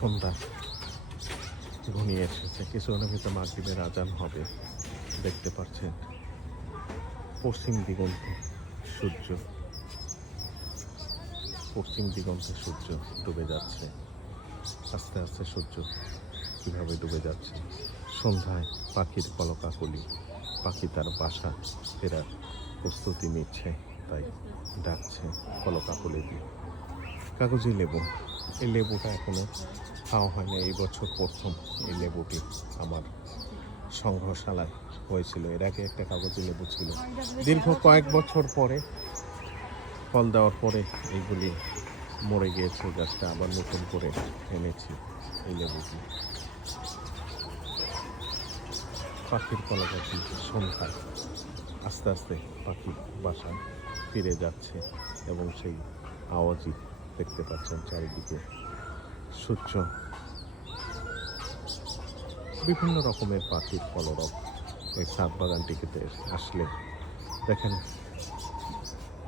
সন্ধ্যা ঘনিয়ে এসেছে, কিছুক্ষণের ভিতরে মাগরিবের আজান হবে। দেখতে পাচ্ছেন পশ্চিম দিগন্তে সূর্য, পশ্চিম দিগন্তে সূর্য ডুবে যাচ্ছে। আস্তে আস্তে সূর্য কীভাবে ডুবে যাচ্ছে। সন্ধ্যায় পাখির কলকাকলি, পাখি তার বাসা ফেরার প্রস্তুতি নিচ্ছে, তাই ডাকছে কলকাকলি দিয়ে। কাগজি লেবু, এই লেবুটা এখনো খাওয়া হয় না, এই বছর প্রথম এই লেবুটি আমার সংগ্রহশালায় হয়েছিল। এর আগে একটা কাগজি লেবু ছিল, দীর্ঘ কয়েক বছর পরে ফল দেওয়ার পরে এইগুলি মরে গিয়েছে গাছটা, আবার নতুন করে এনেছি এই লেবুটি। পাখির কলকাকলি সন্ধ্যায় আস্তে আস্তে পাখি বাসায় ফিরে যাচ্ছে এবং সেই আওয়াজই দেখতে পাচ্ছেন চারিদিকে। সূর্য, বিভিন্ন রকমের পাখির কলরব এই ছাদ বাগানটিতে আসলে দেখেন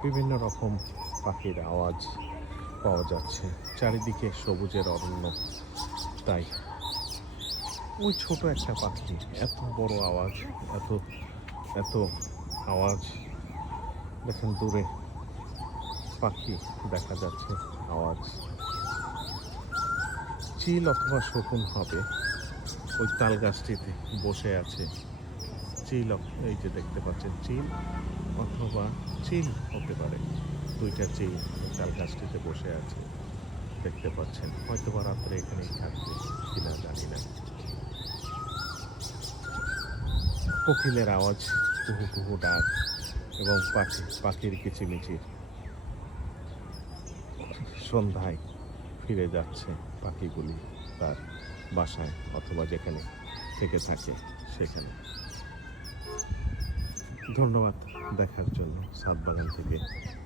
বিভিন্ন রকম পাখির আওয়াজ পাওয়া যাচ্ছে। চারিদিকে সবুজের অরণ্য, তাই ওই ছোট একটা পাখি এত বড় আওয়াজ, এত এত আওয়াজ। দেখেন দূরে পাখি দেখা যাচ্ছে, আওয়াজ। চিল অথবা শকুন হবে, ওই তাল গাছটিতে বসে আছে। চিল, এই যে দেখতে পাচ্ছেন চিল অথবা চিল হতে পারে, দুইটা চিল তাল গাছটিতে বসে আছে দেখতে পাচ্ছেন। হয়তো বা রাত্রে এখানেই থাকবে কিনা জানি না। কোকিলের আওয়াজ, কুহু কুহু ডাক এবং পাখির কিচিমিচির। সন্ধ্যায় ফিরে যাচ্ছে পাখিগুলি তার বাসায় অথবা যেখানে থেকে থাকে সেখানে। ধন্যবাদ দেখার জন্য ছাদ বাগান থেকে